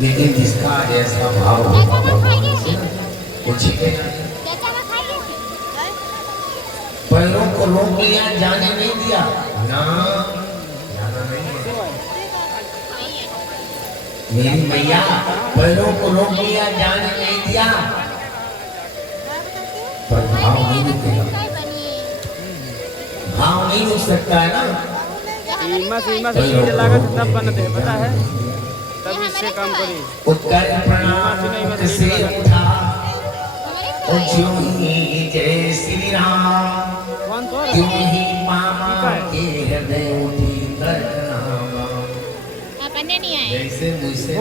लेकिन जिसका ऐसा भाव होगा भगवान से वो छीनेगा। पैरों को रोक लिया, जाने नहीं दिया ना, जाना नहीं है। मेरी मैया पैरों को रोक लिया, जाने नहीं दिया, पर भाव नहीं रुकेगा। भाव नहीं रुक सकता है ना। तब बनते हैं, पता है, तब इससे काम करी। उत्तर प्रणाम से उठा जय श्री राम, क्यों ही मामा के हृदय उठी करनामा। जैसे मुझसे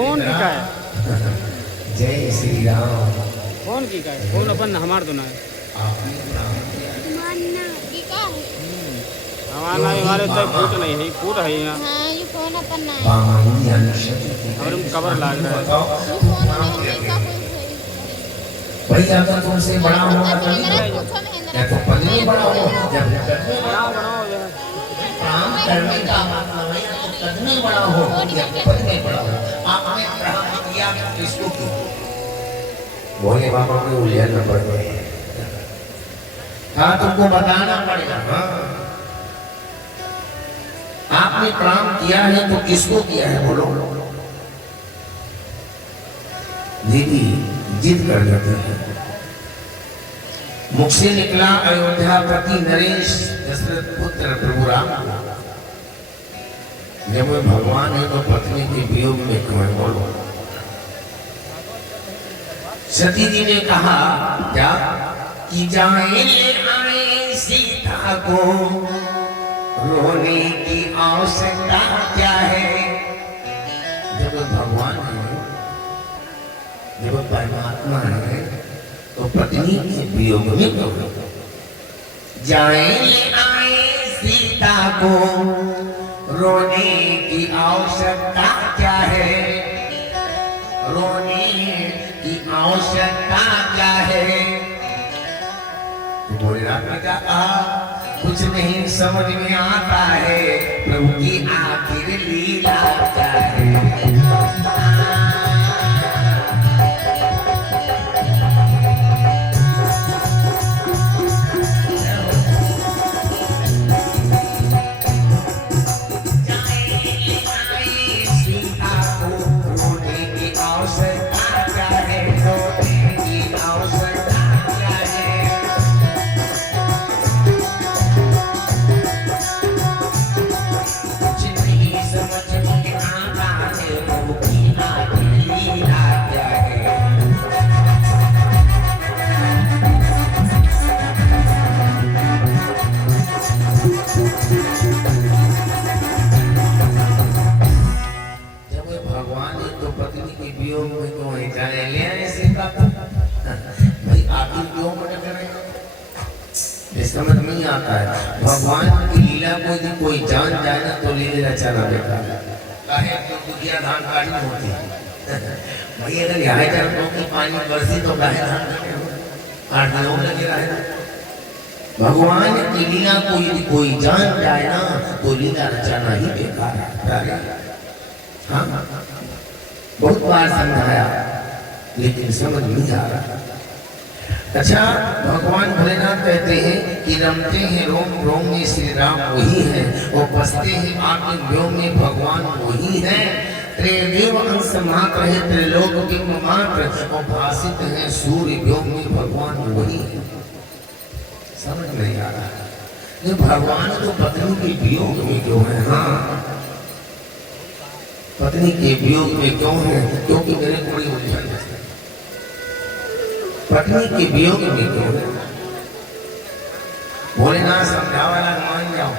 जय श्री राम। कौन की का है? कौन अपन हमार तो ना है। हमारे तो फूट नहीं है, फूट है यहाँ। हाँ, ये फोन अपन ना है। और कवर लाग रहा है। भाई अगर तुमसे बड़ा होगा तभी या तो पद में बड़ा हो, जब काम करने का मतलब है या तो पद में बड़ा हो या पद में बड़ा हो। आपने प्रणाम किया किसको किया? भोले बाबा में उलझन न पड़ गए। हाँ, तुमको बताना पड़ेगा। हाँ, आपने प्रणाम किया है तो किसको किया है बोलो। दीदी जिद कर जाते हैं। मुख से निकला अयोध्या पति नरेश दशरथ पुत्र प्रभु राम। जब वे भगवान है तो पत्नी के वियोग में क्यों बोलो। सती जी ने कहा क्या कि जाए आए सीता को रोने की आवश्यकता क्या है। जब भगवान है, जब परमात्मा है तो पत्नी के वियोग में क्यों जाए आए सीता को रोने की आवश्यकता क्या है। रोने की आवश्यकता क्या है। तो बोले राम ने कहा कुछ नहीं समझ में आता है, प्रभु की आखिर लीला क्या है। समझ नहीं आता है। भगवान की लीला कोई जान जाए ना तो लीला चला बेटा काहे तो दुखिया धान काटी होती है। भाई अगर यहाँ जानों की पानी बरसी तो काहे धान काट दिनों लगे रहे। भगवान की लीला कोई जान जाए ना तो लीला रचाना ही बेकार है। हाँ, बहुत बार समझाया लेकिन समझ नहीं आ रहा। अच्छा, भगवान भोलेनाथ कहते हैं कि रमते हैं रोम रोम में श्री राम वही है, और बसते हैं आत्म व्योम में भगवान वही है। त्रिदेव अंश मात्र है, त्रिलोक बिंब मात्र, और भासित है सूर्य व्योम में भगवान वही है। समझ नहीं आ रहा है। ये भगवान तो पत्नी के वियोग में क्यों है। हाँ, पत्नी के वियोग में क्यों है? क्योंकि मेरे बड़ी उलझन है। पत्नी के वियोग में क्यों है? भोलेनाथ समझा वाला मान जाओ,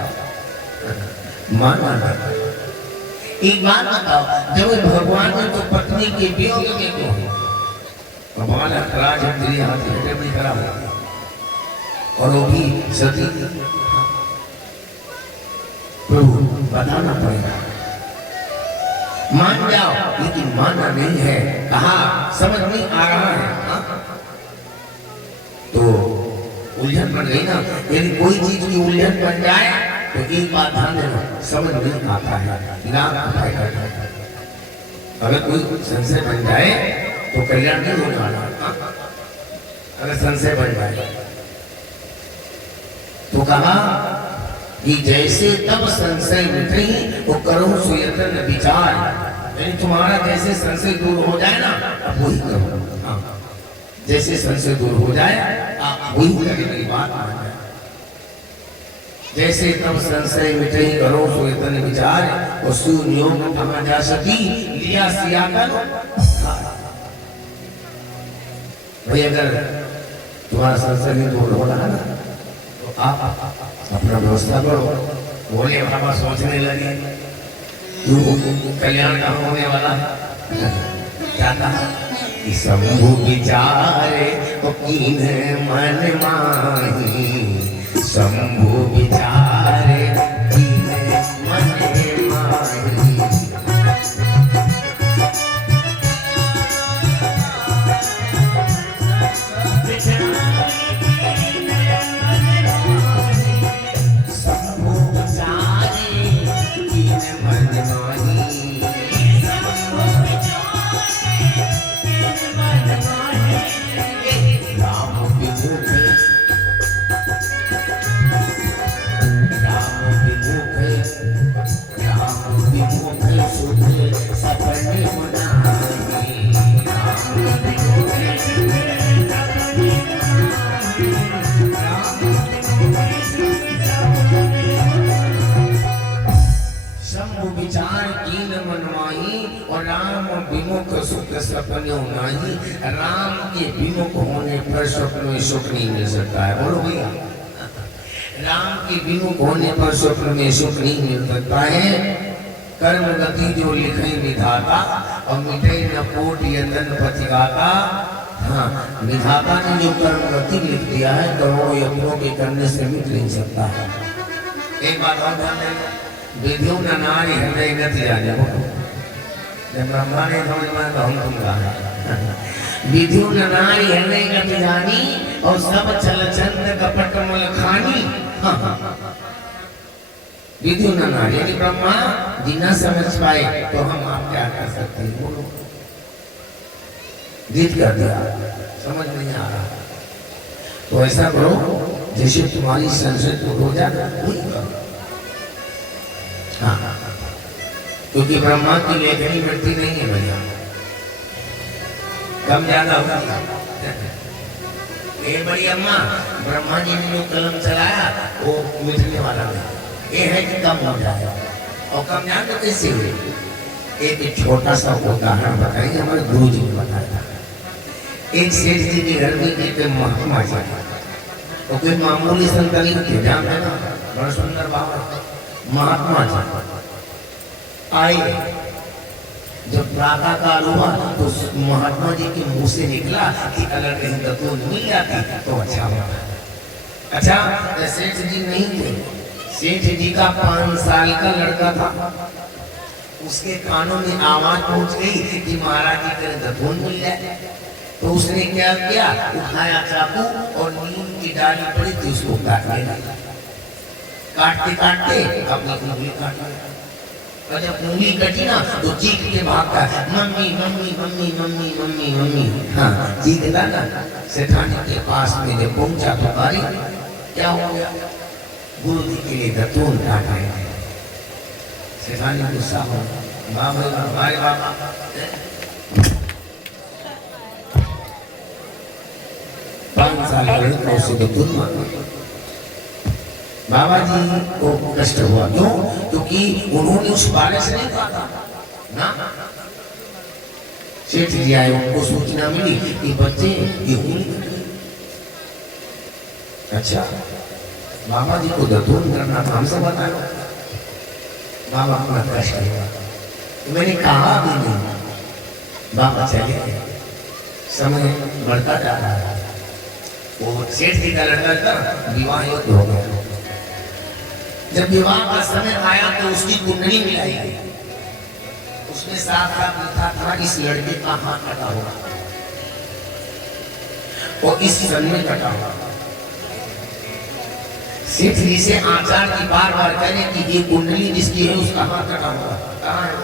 माना। एक बात बताओ, जब भगवान ने तो पत्नी के वियोग में क्यों है? भगवान राज तेरी हाथ में खराब हो और वो भी सती। प्रभु बताना पड़ेगा। मान जाओ, लेकिन मानना नहीं है। कहा समझ नहीं आ रहा है। हाँ? तो उलझन बन गई ना। यदि कोई चीज की उलझन बन जाए तो एक बात ध्यान देना, समझ नहीं आता है। अगर कोई संशय बन जाए तो कल्याण नहीं होने वाला। अगर संशय बन जाए तो कहा कि जैसे तब संशय मिटे वो करो सुयत्न विचार, यानी तुम्हारा जैसे संशय दूर हो जाए ना अब वही करो। हाँ, जैसे संशय दूर हो जाए आप वही करें, मेरी बात मान जाए। जैसे तब संशय मिटे करो सुयत्न विचार और सुनियोग थमा जा सकी लिया सिया कर। भाई अगर तुम्हारा संशय नहीं दूर हो रहा ना तो आप अपना व्यवस्था करो। बोले बाबा सोचने लगे क्यों कल्याण का होने वाला क्या कहा कि शंभु विचारे तो कीन मन माही, शंभु विचारे कीन मन माही। राम के विमुख होने पर स्वप्न में सुख नहीं मिल सकता है। बोलो भैया, राम के विमुख होने पर स्वप्न में सुख नहीं मिल सकता है। कर्म गति जो लिखे विधाता और मिटे न कोट यतन पथिगाता। हाँ, विधाता ने जो कर्म गति लिख दिया है करोड़ों यत्नों के करने से मिट नहीं सकता है। एक बात और ध्यान देना, विधियों न नारी हृदय गति जाने। जब ब्रह्मा ने समझ में तो हम तुम कहा विधियों न नारी हृदय गति जानी और सब चल चंद कपट मल खानी। विधियों न नारी यानी ब्रह्मा जी न समझ पाए तो हम आप क्या कर सकते हैं? बोलो, जीत कर दिया, समझ नहीं आ रहा तो ऐसा करो जैसे तुम्हारी संशय दूर हो जाए वही करो। हाँ, क्योंकि ब्रह्मा की लेखनी मिटती नहीं है भैया, कम ज्यादा होगा। ये बड़ी अम्मा ब्रह्मा जी ने जो कलम चलाया वो मिटने वाला नहीं, ये है कि कम हो जाए। और कम जान तो कैसे हुए? एक छोटा सा उदाहरण बताइए, हमारे गुरु जी ने बताया। एक सेठ जी के घर में एक महात्मा जी, तो कोई मामूली संत नहीं थे, जानते ना, बड़ा सुंदर बाबा महात्मा जी आए। जब प्रातःकाल हुआ तो महात्मा जी के मुंह से निकला कि अगर कहीं दतून मिल जाती तो अच्छा होता। अच्छा, सेठ जी नहीं थे, सेठ जी का 5 साल का लड़का था। उसके कानों में आवाज पहुंच गई कि महाराज जी कहीं दतून मिल जाए। तो उसने क्या किया, उठाया चाकू और नीम की डाली पड़ी थी उसको काटने लगा। काटते काटते अपनी उंगली काट लिया। और जब उंगली कटी ना तो चीख के भागता है, mummy mummy mummy mummy mummy mummy. हाँ, चीखता ना। सेठानी के पास में जब पहुंचा तो भाई क्या हो गया? गुरु जी के लिए दतून काट रहे थे। सेठानी गुस्सा हो, बाबा भाई बाबा 5 साल लड़का उसे दतून मांगा। बाबा जी को कष्ट हुआ, क्यों? क्योंकि उन्होंने उस बालक से नहीं कहा था ना। सेठ जी आए, उनको सूचना मिली कि बच्चे ये उंगली। अच्छा, बाबा जी को दतून करना था, हमसे बताओ। बाबा अपना कष्ट हुआ, मैंने कहा भी नहीं। बाबा चले, समय बढ़ता जा रहा है। वो सेठ जी का लड़का था, विवाह युद्ध हो गया। जब विवाह का समय आया तो उसकी कुंडली मिलाई गई। उसमें साफ साफ लिखा था इस लड़के का हाथ कटा हुआ और इस सन में कटा हुआ। सेठ जी से आचार की बार बार कहे कि ये कुंडली जिसकी है उसका हाथ कटा हुआ कहाँ है?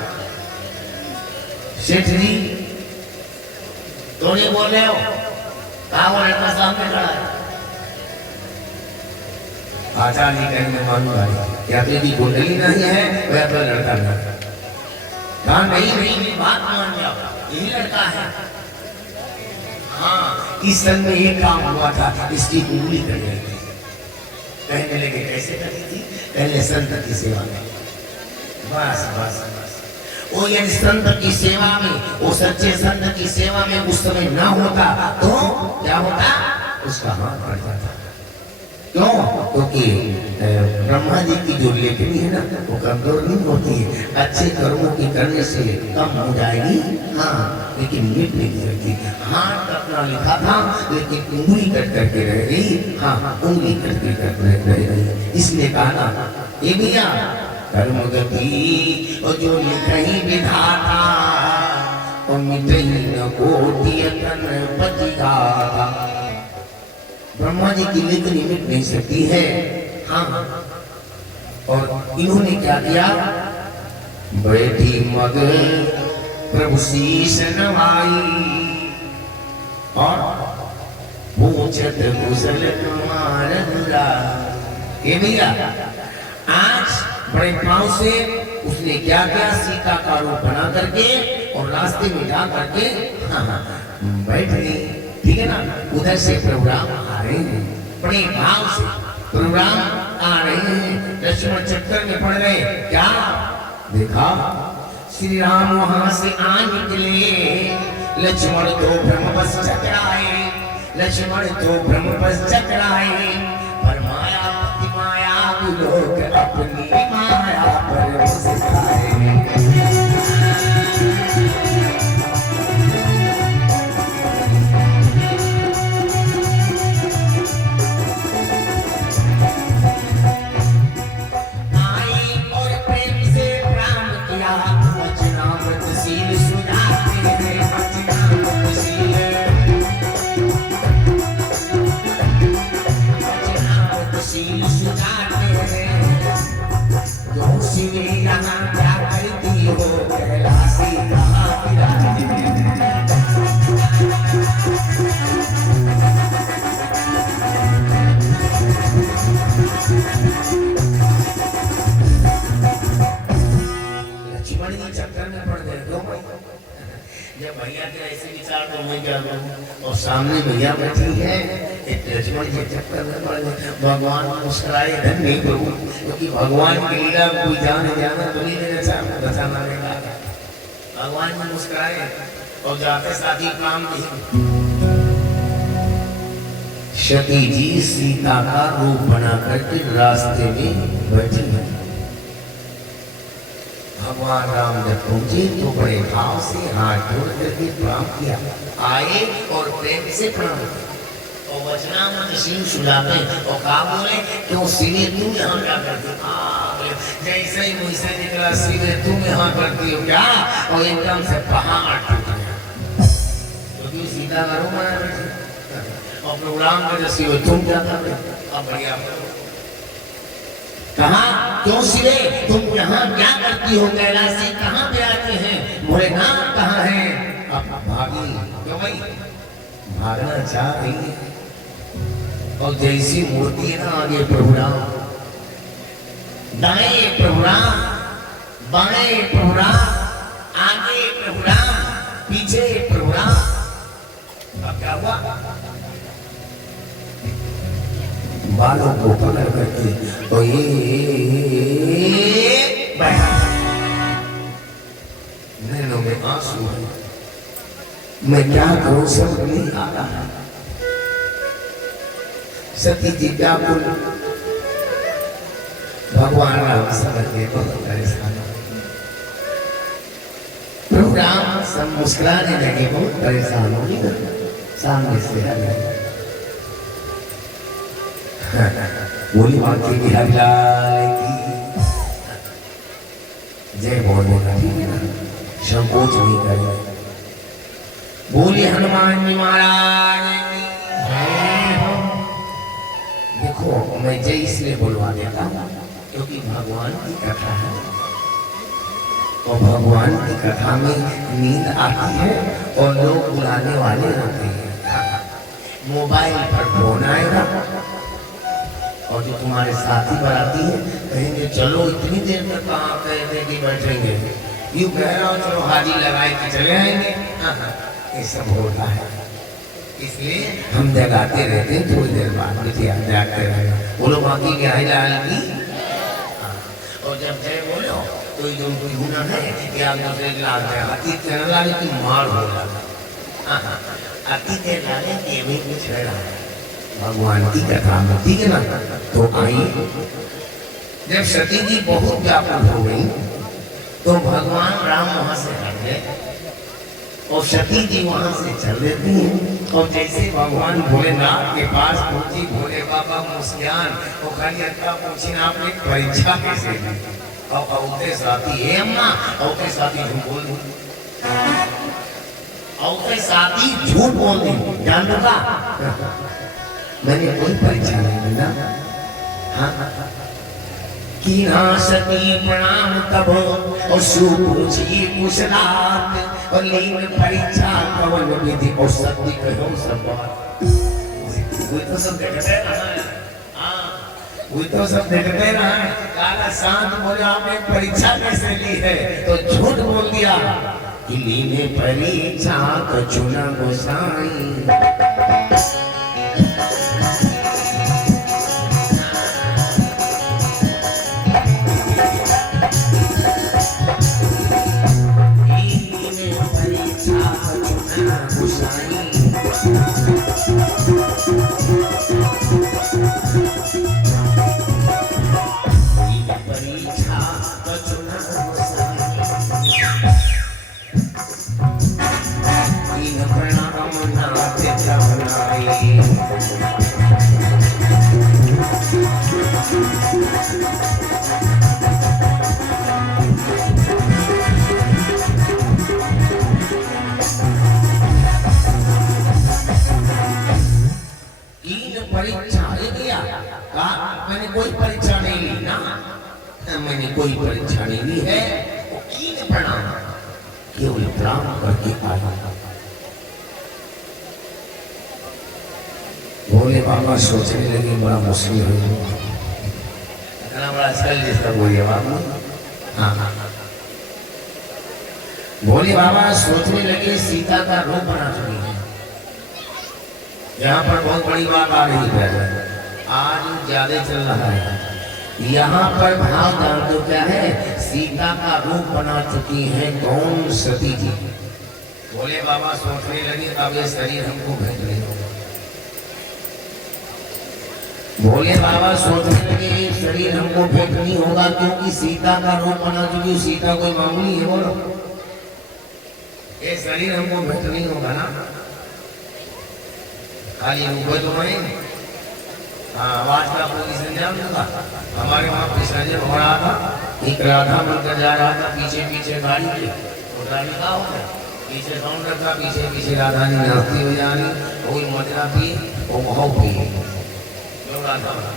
सेठ जी तो नहीं बोल रहे हो? कहा वो लड़का सामने खड़ा है? आचार्य जी कहने मालूम भाई या तो यदि कुंडली नहीं है या तो लड़का नहीं। कहा नहीं नहीं बात मान जाओ, यही लड़का है। हाँ, इस सन में एक काम हुआ था, इसकी उंगली कट गई थी। कहने लगे कैसे कटी थी? पहले संत की सेवा में। बस बस बस वो यदि संत की सेवा में, वो सच्चे संत की सेवा में उस समय ना होता तो क्या होता? उसका हाथ कट जाता। क्यों? क्योंकि ब्रह्मा जी की जो लेखनी है ना वो कमजोर नहीं होती है, अच्छे कर्मों की करने से कम हो जाएगी। हाँ, लेकिन मिट नहीं सकती। हाथ कटना लिखा था लेकिन उंगली कट करके रह गई। हाँ, उंगली कट के रह गई। इसलिए कहा ना ये भैया कर्म गति और जो लिखी विधाता और मिटई न कोटि तन पति गाता। ब्रह्मा जी की लेखनी मिट नहीं सकती है। हाँ, और इन्होंने क्या किया? बैठी मग प्रभु शीश नवाई और पूछत कुशल कुमार बुरा। ये भैया आज बड़े भाव से उसने क्या किया? सीता का रूप बना करके और रास्ते में जा करके बैठ गई। ठीक है ना? उधर से प्रोग्राम आ रहे हैं, बड़े भाव से प्रोग्राम आ रहे हैं। लक्ष्मण चक्कर में पड़ गए। क्या देखा? श्री राम वहां से आ निकले, लक्ष्मण तो ब्रह्म बस चकराए, लक्ष्मण तो ब्रह्म बस चकराए। पर माया लोग अपनी माया पर मुस्कुराए। भैया के ऐसे विचार तो मैं क्या करूं? और सामने भैया बैठी है, एक लक्ष्मण के चक्कर में पड़ गए। भगवान मुस्कुराए, धन नहीं प्रभु, क्योंकि भगवान की लीला कोई जाने जाना तो नहीं लेना बचाना लेगा। भगवान ने मुस्कुराए और जाते साथी काम किए। सती जी सीता का रूप बना करके रास्ते में बैठी है। भगवान राम जब पहुंचे तो बड़े भाव से हाथ जोड़ करके प्रणाम किया। आए और प्रेम से प्रणाम किया और वचनामृत सिंह सुलाते और कहा बोले क्यों सीधे तुम यहाँ क्या करती हो? जैसे ही मुझसे निकला सीधे तुम यहाँ करती हो क्या? और एकदम से पहाड़ टूट गया, क्योंकि सीता का रूप बना बैठी और प्रोग्राम में जैसी हो तुम क्या कर रहे हो? अब बढ़िया कहा क्यों सिरे तुम यहाँ क्या करती हो? कैलाशी कहाँ पे आते हैं? मोरे नाम कहाँ है? अब भागी क्यों भाई? भागना चाह रही है और जैसी मूर्ति है ना आगे प्रभु राम, दाएं प्रभु राम, बाएं प्रभु राम, आगे प्रभु राम, पीछे प्रभु राम। अब क्या हुआ? बालों को पकड़ करके तो ये नैनों में आंसू है। मैं क्या करूं? सब नहीं आ रहा है। सती जी क्या बोल? भगवान राम समझ गए, बहुत परेशान हो। प्रभु राम सब मुस्कुराने लगे, बहुत परेशान हो गए। सामने से हट बोली मांगती बिहारी लाल की जय बोलने का, ठीक है ना? संकोच नहीं करे। बोली हनुमान जी महाराज की जय हो। देखो मैं जय इसलिए बोलवा देता हूँ क्योंकि भगवान की कथा है और भगवान की कथा में नींद आती है और लोग बुलाने वाले होते हैं। मोबाइल पर फोन आएगा और जो तुम्हारे साथी बराती है कहेंगे चलो इतनी देर तक कहाँ कहते कि बैठेंगे, यूँ कह रहा हूँ चलो हाजी लगाए कि चले आएंगे। ये सब होता है, इसलिए हम जगाते रहते हैं, थोड़ी देर बाद जागते रहेगा। बोलो बाकी क्या है लाल की। और जब जय बोलो तो जो गुना है कि आप दूसरे लाल है अति तेरा लाल की मार हो रहा, अति तेरा लाल के भी कुछ है भगवान की कथा में, ठीक है ना। तो आइए, जब सती जी बहुत व्याकुल हो गई तो भगवान राम वहां से हट गए और सती जी वहां से चल देती हैं। और जैसे भगवान भोलेनाथ के पास पहुंची, भोले बाबा मुस्कान वो खाली अक्का पूछी ना आपने परीक्षा कैसे ली, और औते साथी है अम्मा, औते साथी झूठ बोल दी, औते साथी झूठ बोल दी, जान लो का मैंने कोई परीक्षा नहीं ली ना। हाँ कि ना सती प्रणाम तब और सुपूछिए कुशलात और लीन परीक्षा कवन विधि और सत्य कहो सब बात। वो तो सब देखते रहा है, वो तो सब देखते रहा है। काला शांत बोले आपने परीक्षा कैसे ली है, तो झूठ बोल दिया कि लीने परीक्षा कछुना गोसाई। मैंने कोई परीक्षा नहीं ली ना, मैंने कोई परीक्षा नहीं ली है, प्रणाम केवल प्रणाम करके आया। भोले बाबा सोचने लगे बड़ा मुश्किल हो गया, इतना बड़ा स्थल जिसका बोलिए बाबा। हाँ हाँ, भोले बाबा सोचने लगे सीता का रूप बना चुकी है। यहाँ पर बहुत बड़ी बात आ रही है, आज ज्यादा चल रहा है। यहाँ पर भाव जान तो क्या है, सीता का रूप बना चुकी है कौन, सती जी। भोले बाबा सोचने लगे अब ये शरीर हमको भेज नहीं होगा। भोले बाबा सोचने लगे ये शरीर हमको भेज नहीं होगा क्योंकि सीता का रूप बना चुकी, सीता कोई मामूली है, बोलो ये शरीर हमको भेज नहीं होगा ना, खाली रूप तो नहीं। आवाज का पोजीशन जान दूंगा। हमारे वहाँ पैसेंजर हो रहा था, एक राधा बनकर जा रहा था, पीछे पीछे गाड़ी के तो ड्राइवर का हो गया, पीछे साउंड रखा, पीछे पीछे राधा जी नाचती हो जा रही, कोई मजरा पी वो महो पी, जो राधा बना।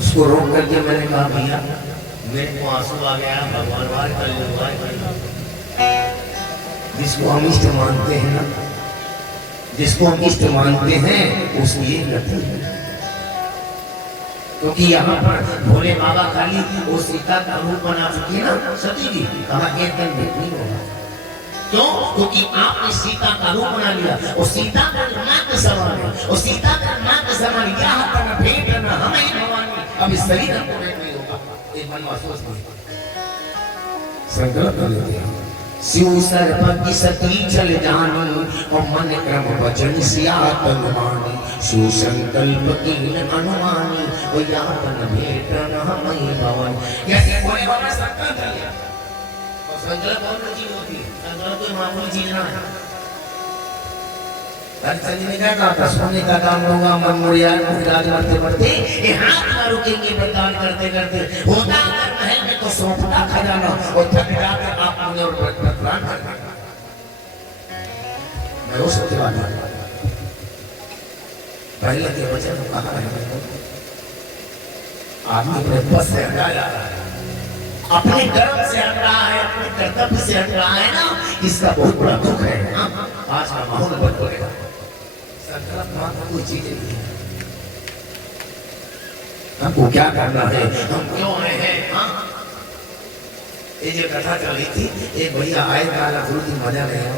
उसको रोक करके मैंने कहा भैया मेरे को आंसू आ गया, भगवान वार कर लो। जिसको हम इष्ट मानते हैं ना, जिसको हम इष्ट मानते हैं उसकी ये गति है। क्योंकि यहाँ पर भोले बाबा खाली वो सीता का रूप बना चुकी है ना सती जी, कहा एक दिन भेंट नहीं होगा। क्यों? क्योंकि आपने सीता का रूप बना लिया, और सीता का नाक सवाल है, और सीता का नाक सवाल यह करना भेंट करना हमें भगवान, अब इस शरीर हमको भेंट नहीं होगा। ये मन महसूस नहीं, संकल्प कर लेते हैं शिव सर्प की सती चल जानी और मन क्रम वचन सियातन मानी, शिव संकल्प की अनुमानी और यातन भेंट न हमें भवन। यदि भोले बाबा संकल्प कर लिया, और संकल्प कौन चीज होती है, संकल्प कोई मामूली चीज ना है। हरिचंद ने क्या कहा था, सोने का काम होगा मन मुड़िया मुड़ियाज बढ़ते बढ़ते ये हाथ में रुकेंगे प्रदान करते करते, होता अगर महल में तो सौंपना खजाना और थक जाते आप मुझे और प्रदान कर देगा। मैं वो सत्यवादी पहले के वचन कहा है, आदमी अपने बस से हटा जा रहा है, अपने कर्म से हट रहा है, अपने कर्तव्य से हट रहा है ना, इसका बहुत बड़ा दुख है। हाँ, आज का माहौल बदलेगा। संकल्प मात्र कोई चीज नहीं है। हमको क्या करना है, हम क्यों आए हैं? हाँ, ये जो कथा चल रही थी, एक भैया आए काला गुरु जी मजा नहीं आया।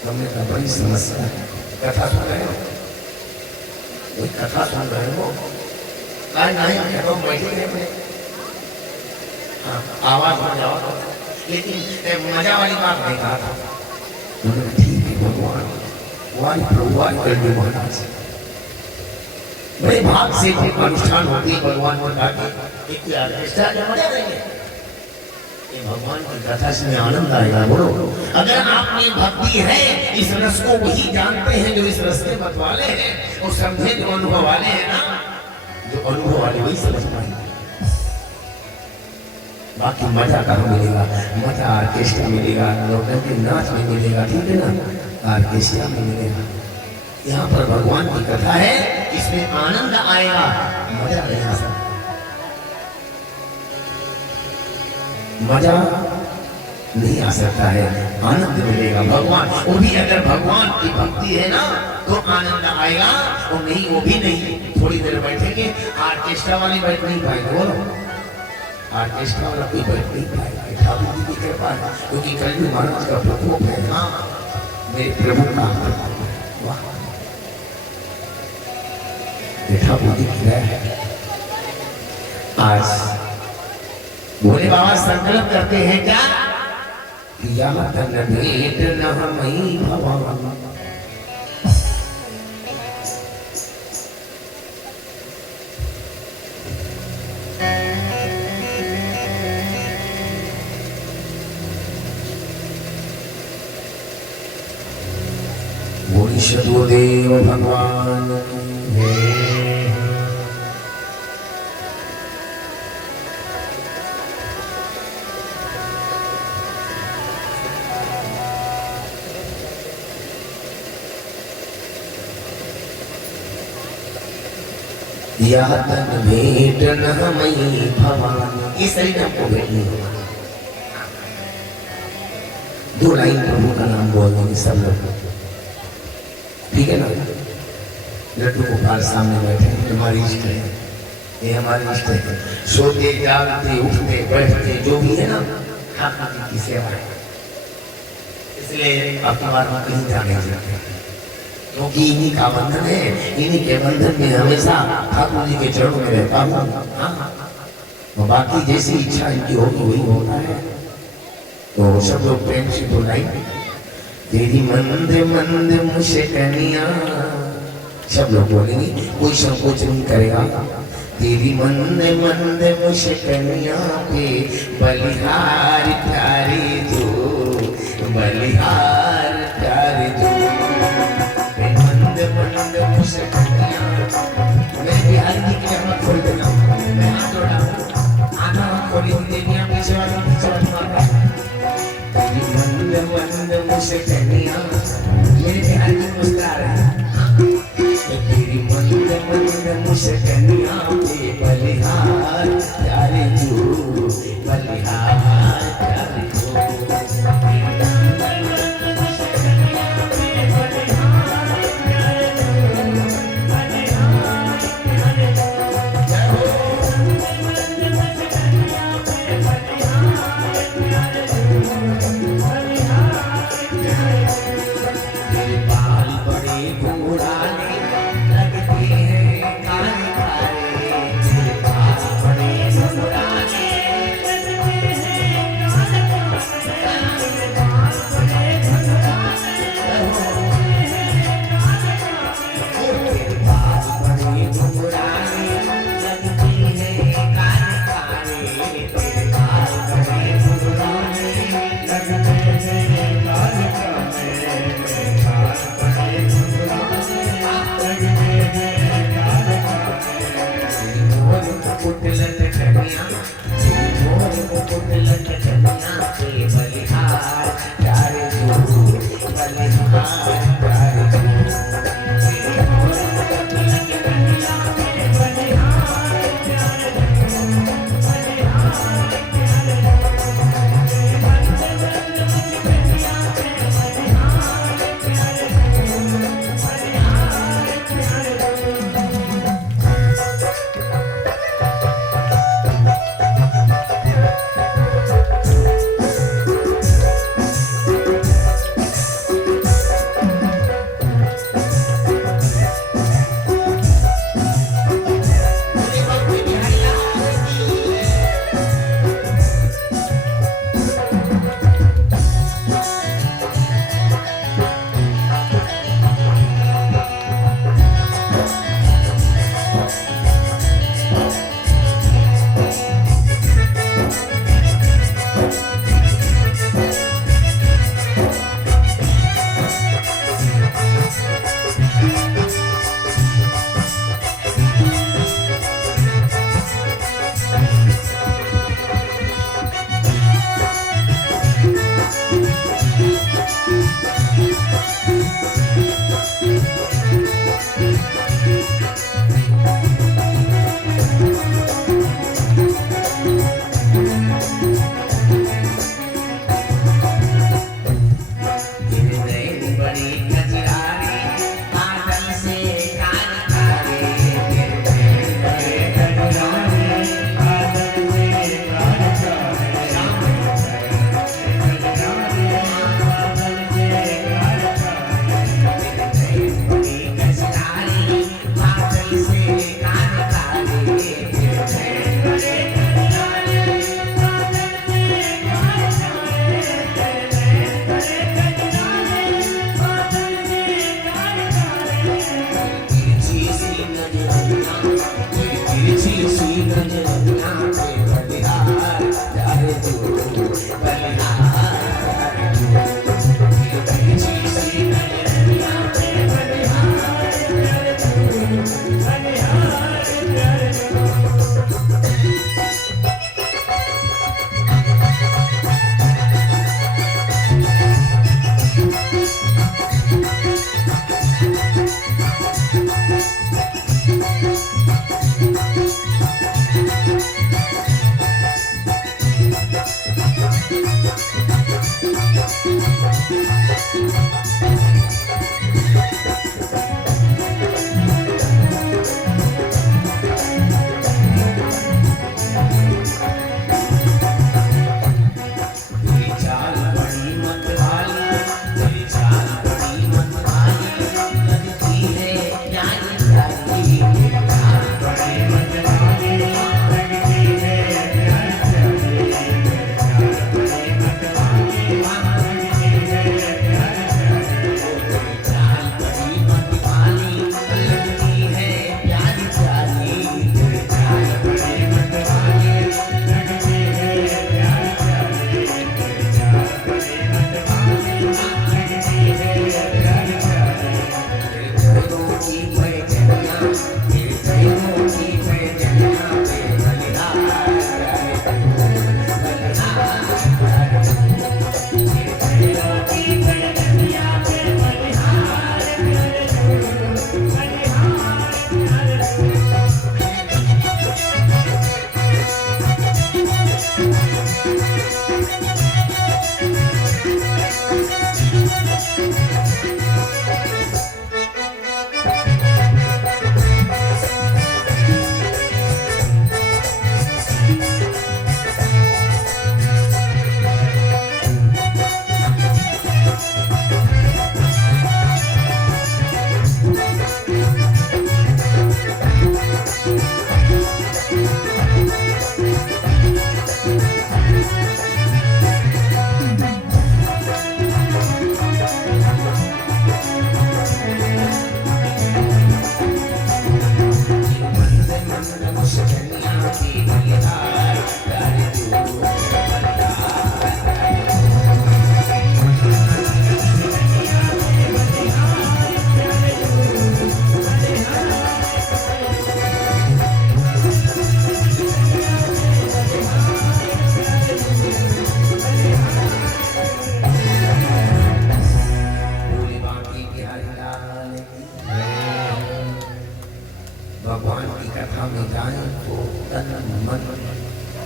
हमने कहा बड़ी समस्या है। कथा सुन रहे हो? कोई कथा सुन रहे हो? नहीं बैठे अपने आवाज में जाओ, लेकिन मजा वाली बात नहीं कहा था। ठीक है भगवान, वाली प्रभुवान कर दे महाराज। बड़े भाग से अनुष्ठान होती है भगवान को डाके एक ऑर्केस्ट्रा जो मजा देंगे। ये भगवान की कथा से आनंद आएगा। बोलो, अगर आप में भक्ति है, इस रस को वही जानते हैं जो इस रस के मतवाले हैं, और समझे जो अनुभव वाले हैं ना, जो अनुभव वाले वही समझ पाएंगे। बाकी मजा कहाँ मिलेगा? मजा ऑर्केस्ट्रा मिलेगा, नौटंकी नाच में मिलेगा, ठीक है ना, ऑर्केस्ट्रा में मिलेगा। यहाँ पर भगवान की कथा है, इसमें आनंद आएगा, मजा नहीं आ सकता। मजा नहीं आ सकता है, आनंद मिलेगा। भगवान, वो भी अगर भगवान की भक्ति है ना, तो आनंद आएगा। और नहीं, वो भी नहीं, थोड़ी देर बैठेंगे, ऑर्केस्ट्रा वाले बैठ नहीं पाएंगे। बोलो, ऑर्केस्ट्रा वाला कोई बैठ नहीं पाएगा। ठाकुर जी की कृपा है, क्योंकि कलयुग महाराज का प्रकोप है। हाँ, मेरे प्रभु का प्रकोप है। वाह, ठाकुर जी की दया है। आज भोले बाबा संकल्प करते हैं क्या? या तन भेंट न हमई भगवान। बोलिशदेव भगवान या तन भेंट न हमई भगवान। ये शरीर हमको भेंट नहीं होगा। दो लाइन प्रभु का नाम बोल देंगे सब लोग, ठीक है ना। लड्डू गोपाल सामने बैठे हैं, हमारी इष्ट है, ये हमारे इष्ट है। सोते जागते उठते बैठते जो भी है ना, ठाकुर जी की सेवा है। इसलिए अपना बार कहीं जाने जाते हैं, क्योंकि इन्हीं का बंधन है। इन्हीं के बंधन में हमेशा ठाकुर जी के चरणों में रहता हूँ। तो बाकी जैसी इच्छा इनकी होगी वही होता है। तो सब लोग प्रेम से बोलाएंगे, तेरी मंद मंद मुझे कनिया। सब लोग बोलेंगे, कोई संकोच नहीं करेगा। तेरी मंद मंद मुझे कनिया पे बलिहार प्यारे जो, बलिहार प्यारे जो। मंद मंद मुझे कनिया, मैं बिहारी जी की आंख खोल देना, मैं हाथ जोड़ा, आना खोली देनिया पीछे वाला मारता। तेरी मंद मंद मुझे कनिया, मेरे बिहारी जी मुस्कुरा रहे हैं। तेरी मंद मंद मुझे कनिया पे बलिहार प्यारे जो, बलिहार प्यारे जो।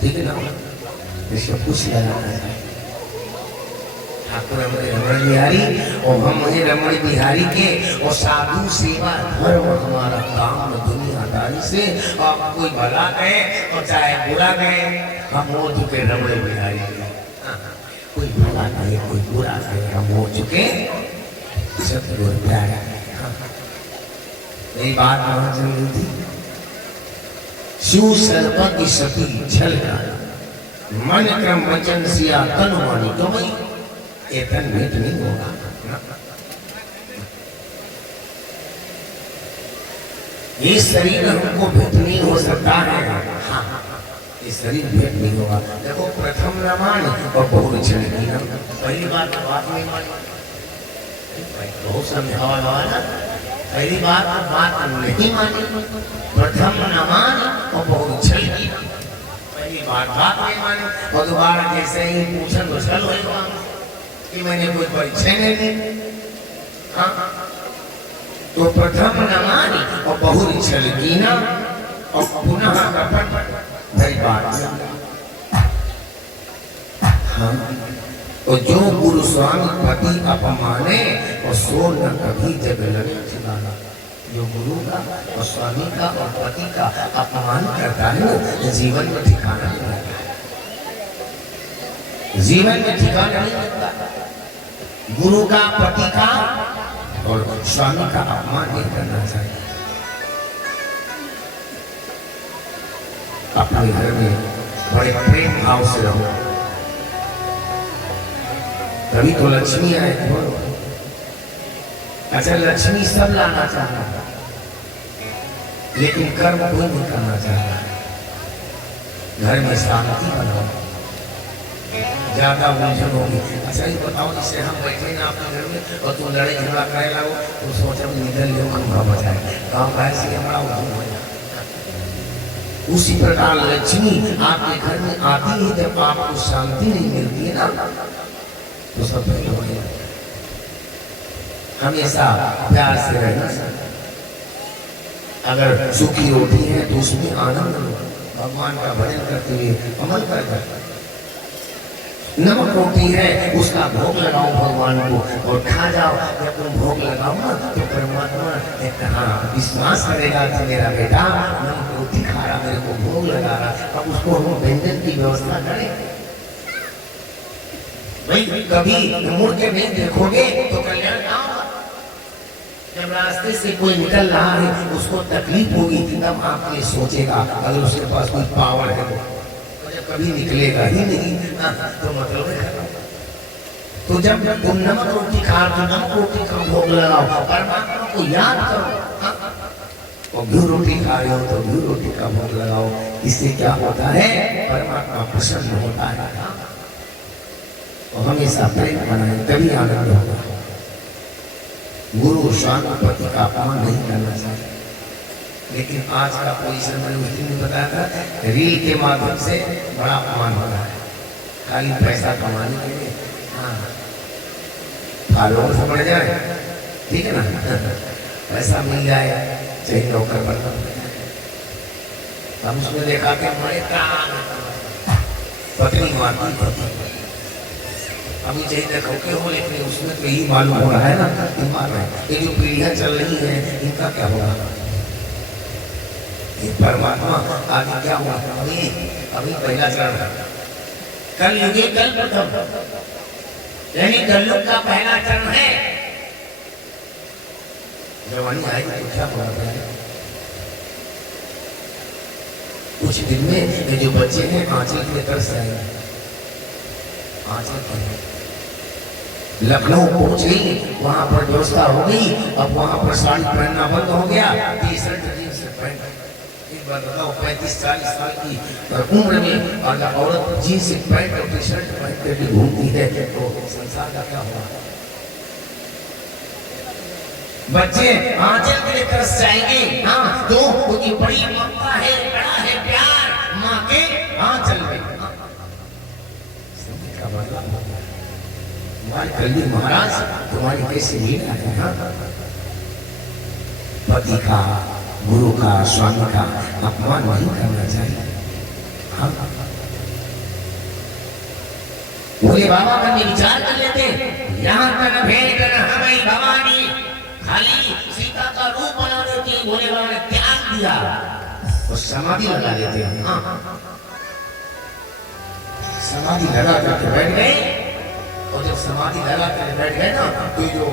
ठीक है ना, इसको कुछ लगाना है ठाकुर हमारे रमण बिहारी और हम हैं रमण बिहारी के, और साधु सेवा धर्म हमारा काम दुनियादारी से। और कोई भला कहे और चाहे बुरा कहे, हम हो चुके रमण बिहारी के। कोई भला कहे कोई बुरा कहे, हम हो चुके सतगुरु प्यारे। मेरी बात कहाँ चल रही थी? शिव सर्प की सती छल का मन क्रम वचन सिया तन वाणी तो भाई ये तन भेंट नहीं होगा। ये शरीर हमको भेंट नहीं हो सकता है। हाँ, ये शरीर भेंट नहीं होगा। देखो प्रथम न मान और बहु चलेगी ना। पहली बात नहीं मानी, बहुत समझावा हुआ ना। पहली बात नहीं मानी, प्रथम न मान और बहु चलेगी। पहली बात नहीं मानी और दोबारा जैसे ही पूछन तो चल होगा कि मैंने कोई परीक्षा नहीं दी। हाँ, तो प्रथम न मानी और बहु चलेगी ना, और पुनः कपट भरी बात। हाँ, और जो गुरु स्वामी पति अपमाने और सो न कभी जग लगे ठिकाना। जो गुरु का और स्वामी का और पति का अपमान करता है ना, जीवन में ठिकाना नहीं लगता, जीवन में ठिकाना नहीं लगता। गुरु का, पति का और स्वामी का अपमान नहीं करना चाहिए। अपने घर में बड़े प्रेम भाव से रहो, तभी तो लक्ष्मी आए। अच्छा, लक्ष्मी सब लाना चाहता है, लेकिन कर्म कोई नहीं करना चाहता। घर में शांति बनाओ, ज्यादा उलझन होगी। अच्छा ये बताओ, जिससे हम बैठे ना अपने घर में और तुम लड़ाई झगड़ा करे लागो, तो सोचा निकल लो खंभा बजाए, गाँव का ऐसे हमारा उलझन हो जाए। उसी प्रकार लक्ष्मी आपके घर में आती है, जब आपको शांति नहीं मिलती है ना, तो सब हमेशा प्यार से रहना। अगर सूखी रोटी है तो उसमें आनंद लो, भगवान का भजन करते हुए अमल कर। नमक रोटी है उसका भोग लगाओ भगवान को और खा जाओ। जब तुम भोग लगाओ ना तो परमात्मा एक विश्वास करेगा कि मेरा बेटा नमक रोटी खा रहा, मेरे को भोग लगा रहा। अब उसको हम व्यंजन की व्यवस्था करें। भाई कभी मुड़ के नहीं देखोगे तो कल्याण ना होगा। जब रास्ते से कोई निकल रहा है उसको तकलीफ होगी, तब आप ये सोचेगा, अगर उसके पास कोई पावर है तो जब कभी निकलेगा ही नहीं तो मतलब है। तो जब तुम नमक रोटी खा तो नमक रोटी का भोग लगाओ, परमात्मा को याद करो। और घी रोटी खा रहे हो तो घी रोटी का भोग लगाओ। इससे क्या होता है? परमात्मा प्रसन्न होता है और हमेशा प्रेम बनाए, तभी आनंद होगा। गुरु स्वामी पति का अपमान नहीं करना चाहिए। लेकिन आज का पोजीशन मैंने उस दिन बताया था, रील के माध्यम से बड़ा अपमान हो रहा है, खाली पैसा कमाने के लिए। हाँ, फॉलोअर्स बढ़ जाए, ठीक है ना, पैसा मिल जाए, चाहे नौकर बनना। हम उसमें देखा कि बड़े पत्नी मारती पति, अभी चाहिए देखो के हो, लेकिन उसमें तो यही मालूम हो रहा है ना कि मार रहे हैं। ये जो पीढ़ियां चल रही हैं इनका क्या होगा? ये परमात्मा आगे क्या हुआ? अभी पहला चरण है, कल युगे कल प्रथम, यानी कलयुग का पहला चरण है। जवानी आएगी तो क्या होगा? कुछ दिन में जो बच्चे हैं आंचल के तरस आएंगे। लखनऊ पहुंच गई, वहां पर व्यवस्था हो गई। अब वहां पर साड़ी पहनना बंद हो गया, टी-शर्ट जींस पैंट। एक बार बताओ, 35-40 साल की उम्र में अगर औरत जींस पैंट और टी-शर्ट पहन कर घूमती है तो संसार का क्या होगा? बच्चे आंचल के लिए तरस जाएंगे। हाँ, तो उनकी बड़ी ममता है, बड़ा है प्यार माँ के आंचल में। तुम्हारे कलयुग महाराज तुम्हारी कैसे लीला है। हाँ? पति का, गुरु का, स्वामी का अपमान नहीं करना चाहिए। हाँ? बोले बाबा मन में विचार कर लेते, यहाँ तक भेंट कर हमें भवानी खाली सीता का रूप बनाने के भोले बाबा ने त्याग दिया और समाधि लगा लेते हैं। हाँ समाधि लगा करके बैठ गए और जब समाधि लगा करके बैठ गए ना तो जो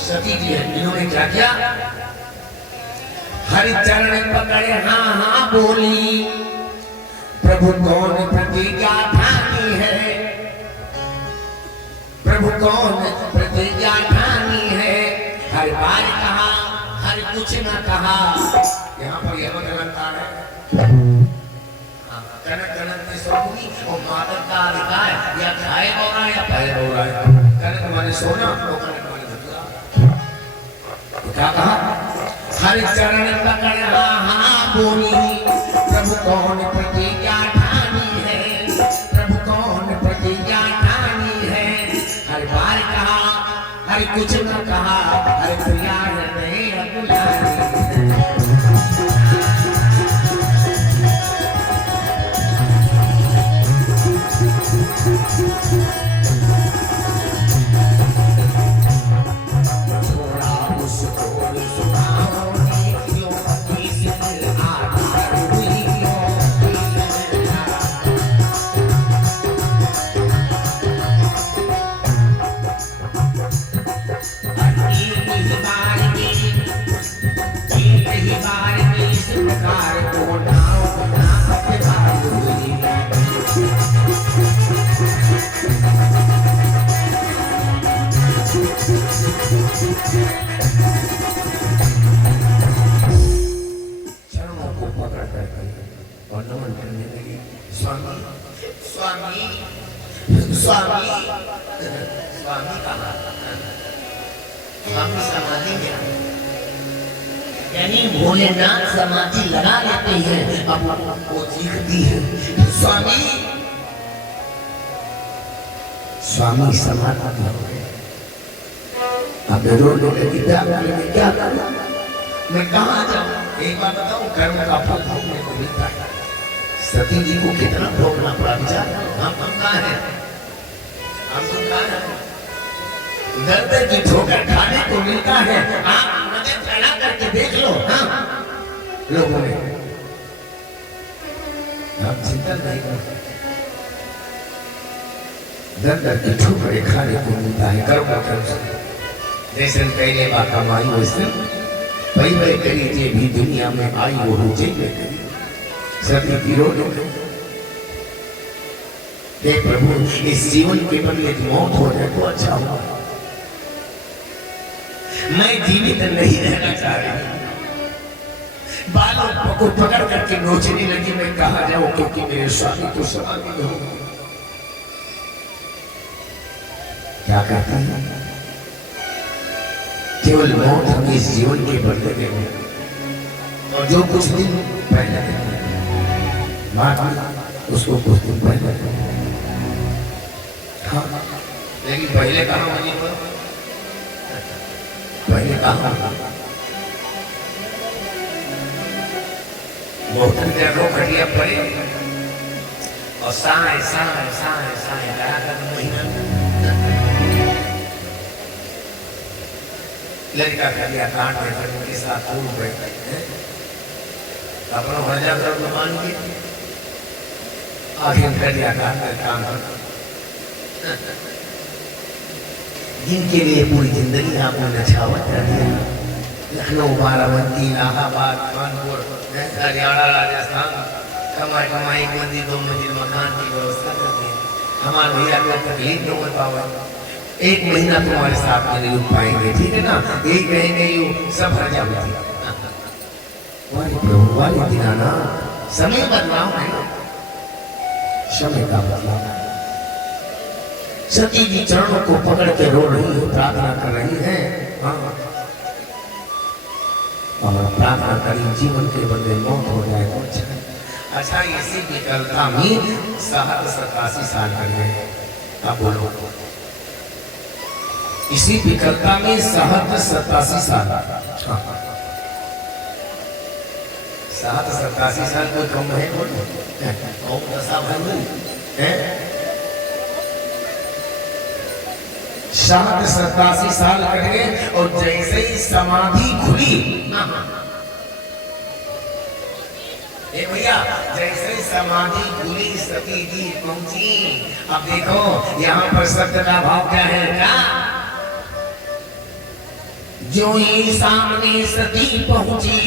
सती जी है इन्होंने क्या किया, हरि चरण पकड़े हाँ हाँ बोली प्रभु कौन प्रतिज्ञा ठानी है, प्रभु कौन प्रतिज्ञा ठानी है, हर बार कहा हर कुछ न कहा। यहाँ पर यह अलंकार है, कनक कनक ने सोनी और मादक का अधिकार या खाए हो रहा है या पाए हो रहा है। कनक माने सोना और कनक माने धतूरा। तो क्या कहा, हर चरण पकड़ हाँ हाँ बोली प्रभु कौन प्रतिज्ञा ठानी है, प्रभु कौन प्रतिज्ञा ठानी है, हर बार कहा हर कुछ न कहा, हर प्रिया नहीं अकुलानी। चरणों को पकड़ कर और नमन करने लगी, स्वामी स्वामी स्वामी स्वामी कहा, स्वामी समाधि में यानी भोलेनाथ समाधि लगा लेते हैं। अब वो चीखती है स्वामी स्वामी समाधि हो गए। अब रोने लगी, क्या करूं मैं कहाँ जाऊं, एक बार बताऊं कर्म का फल भोगने को मिलता है। सती जी को कितना भोगना पड़ा विचार, हम कहाँ हैं, हम तो कहाँ हैं, दर्द की ठोकर खाने को मिलता है। आप नजर फैला करके देख लो, हाँ लोगों ने हम चिंता नहीं करते, दर्द की ठोकर खाने को मिलता है कर्म का फल। जैसे पहले बात कमाई वैसे भाई भाई करी थी भी दुनिया में आई वो रुचि में करी सभी विरोध हे प्रभु इस जीवन के बदले मौत हो जाए तो अच्छा होगा, मैं जीवित नहीं रहना चाह रही। बालों को पकड़ करके नोचने लगी, मैं कहा जाऊं क्योंकि मेरे स्वामी तो समाधि हो। क्या कहता है, केवल मौत हमें इस जीवन के बदले में और जो कुछ दिन पहले मार उसको कुछ दिन पहले हाँ, लेकिन पहले कहा पहले कहा बहुत देर रो खटिया पड़े और साए साए साए साए लगा कर महीना लड़का खलिया काट में के साथ फूल बैठे अपना वजह कर मान के आखिर खलिया काट कर काम जिनके लिए पूरी जिंदगी आपने नछावर कर दिया, लखनऊ बाराबंकी इलाहाबाद कानपुर हरियाणा राजस्थान कमाई कमाई एक मंदिर 2 मंजिल मकान की व्यवस्था कर दी। हमारे भैया को तकलीफ न हो पावे, 1 महीना तुम्हारे साथ में नहीं रुक पाएंगे, ठीक है ना, यही कहेंगे यू सब हर जाओगे। प्रभु वाले दीनाना समय बदलाव है, समय का बदलाव है। सती जी चरणों को पकड़ के रो रही है, प्रार्थना कर रही है, हाँ और प्रार्थना करी जीवन के बदले मौत हो जाए तो अच्छा है। अच्छा इसी विकलता में 87 साल कर गए। अब बोलो इसी विकलता में 87 साल, 87 साल कोई कम है, बोलो दशा भाई है 87 साल कट गए और जैसे ही समाधि खुली, ए भैया, जैसे समाधि खुली सती जी पहुंची। अब देखो यहाँ पर शब्द का भाव क्या है, क्या जो ही सामने सती पहुंची,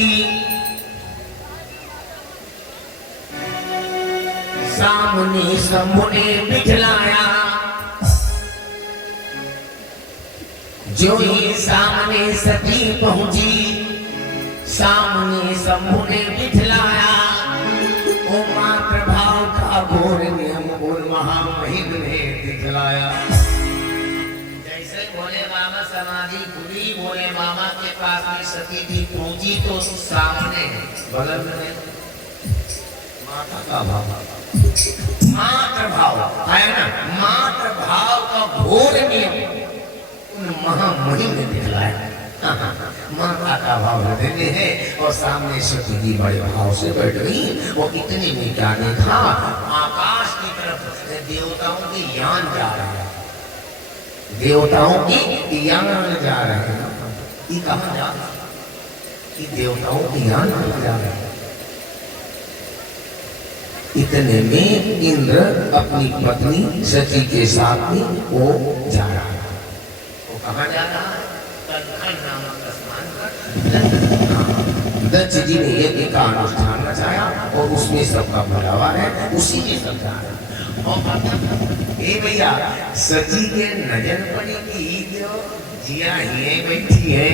सामने शंभु ने बिठलाया, जो ही सामने सती पहुंची, सामने शंभु ने बिठलाया। ओ मात्र भाव का घोर नियम और महामहिम ने दिखलाया। जैसे भोले बाबा समाधि खुली, भोले बाबा के पास में सती थी पहुंची, तो सामने बगल में माता का भाव, मात्र भाव है ना, मात्र भाव का घोर नियम उन महामहिम ने दिखलाया। माता का भाव हृदय में है और सामने सती जी बड़े भाव से बैठ गई। वो इतने में क्या देखा, आकाश की तरफ देवताओं की यान जा रहे हैं, देवताओं की यान जा रहे हैं। ये कहाँ जा रहे हैं? ये देवताओं की यान जा रहे हैं। इतने में इंद्र अपनी पत्नी सती के साथ में वो जा रहा है। वो कहाँ जा रहा है? दक्ष जी ने यज्ञ का अनुष्ठान रचाया और उसमें सबका बुलावा है, उसी में सब जा रहे हैं। ए भैया, सती के नजर पड़ी कि जो जिया ही बैठी है,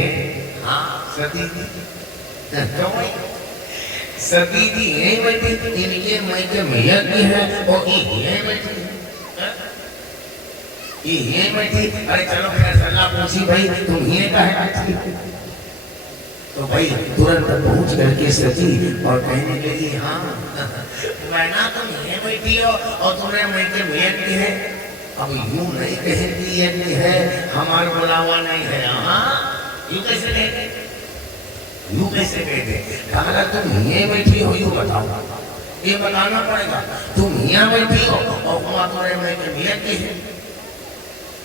हाँ सती जी, क्यों सती जी यही बैठी, इनके मैके मैया की है और ये बैठी, ये बैठी। अरे चलो खैर सलाह पूछी, भाई तुम ये का है? तो भाई तुरंत पहुंच करके सती और कहने लगी, हाँ वैना तुम ये बैठी हो और तुम्हें मैके मैया की है। अब यूं नहीं कहेगी यज्ञ है, हमारा बुलावा नहीं है, हाँ यूं कैसे कहते, यूं कैसे कहते? कहा तुम ये बैठी हो, यूं बताओ, ये बताना पड़ेगा, तुम यहाँ बैठी हो और तुम्हारे मैके मैया की है।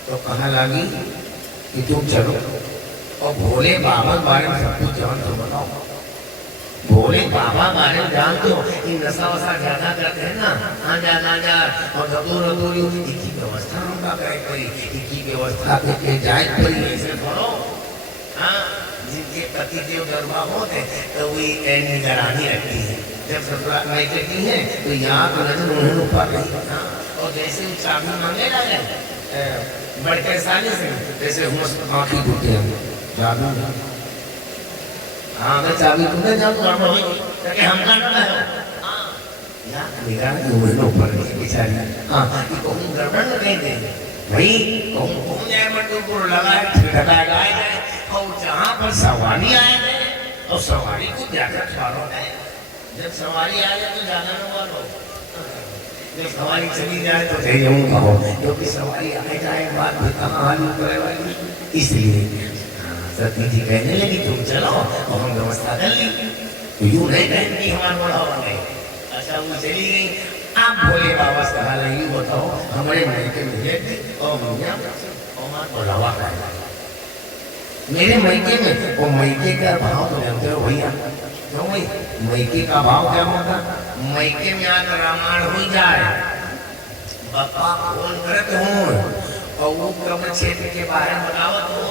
तो कहा लगी कि तुम चलो और भोले बाबा के बारे में सब कुछ जान तो बताओ। भोले बाबा बारे में जान तो, इन नशा वशा ज्यादा करते हैं ना, हाँ ज्यादा जा और धतूर इनकी व्यवस्था उनका करे पड़ी, इनकी व्यवस्था करके जाए पड़ी, ऐसे थोड़ो। हाँ जिनके पति देव गरबा होते तो वो निगरानी रखती है, जब ससुराल में करती है तो यहाँ तो नजर उन्हें ऊपर रही। हाँ और जैसे वो चाबी मांगे लगे बड़के साले से, जैसे हम आँखी टूटे हम चाबी, हाँ मैं चाबी टूटे जाऊँ तो गड़बड़ होगी, ताकि हम का ना है, हाँ यार निगरानी उन्हें ऊपर रही बेचारी। हाँ कि कहूँ गड़बड़ न कहीं दे भाई, कहूँ जाए मटूपुर लगाए ठकाए गाए जाए और जहाँ पर सवारी आए और सवारी को ज्यादा छाड़ो है, जब सवारी आ जाए तो ज्यादा न बोलो, जब सवारी चली जाए तो जय यूं कहो, क्योंकि सवारी आए जाए बात भी कहाँ हाल करे वाली। इसलिए सती जी कहने लगी तुम चलो और हम व्यवस्था कर ली। तो यूं नहीं कहती हमारा बढ़ावा नहीं। अच्छा वो चली गई। आप भोले बाबा से कहा यूं बताओ हमारे मैके में और बढ़ावा कर मेरे मैके में, और मैके का भाव तो जानते हो भैया, क्यों भाई मैके का भाव क्या होता? मैके में आकर रामायण हो जाए, बप्पा फोन करते हो और वो कब क्षेत्र के बारे में बतावत हो,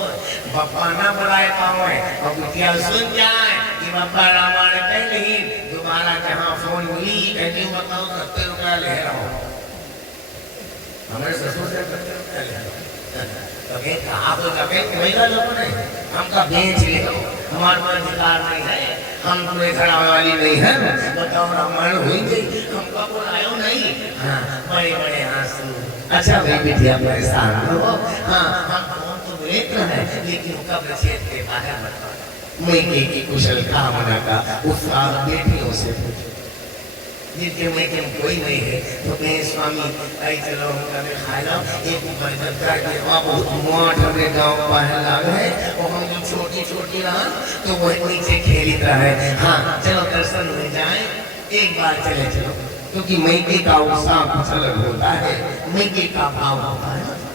बप्पा ना बुलाए पावे और बिटिया सुन जाए कि बप्पा रामायण कह नहीं, दोबारा जहाँ फोन मिली कहती हूँ बताओ 70 रुपया ले रहा हूँ, हमारे ससुर से 70 रुपया ले रहा हूँ। कभी कहा तो कभी महिला लोगों ने हमका बेच ले, हमारे पास अधिकार नहीं है, हम तुम्हें खड़ा वाली नहीं है, बताओ रामायण हुई गई, हमका बुलायो नहीं। हाँ बड़े बड़े आंसू। अच्छा भाई बिटिया परेशान हो, हाँ हम फोन तो लेते हैं लेकिन कब्र क्षेत्र के बाहर बताओ। मैके की कुशल कामना का उत्साह बेटियों से पूछो, जिनके मैके में कोई नहीं है तो कहें स्वामी आई चलो हम कभी खा लो, एक बर्गर के बहुत मोट हमने गाँव बाहर लाग है और हम जो छोटी छोटी रहा तो वही नीचे खेलता है। हाँ चलो दर्शन हो जाए एक बार चले चलो, क्योंकि मैके का उत्साह कुछ अलग होता है, मैके का भाव होता है।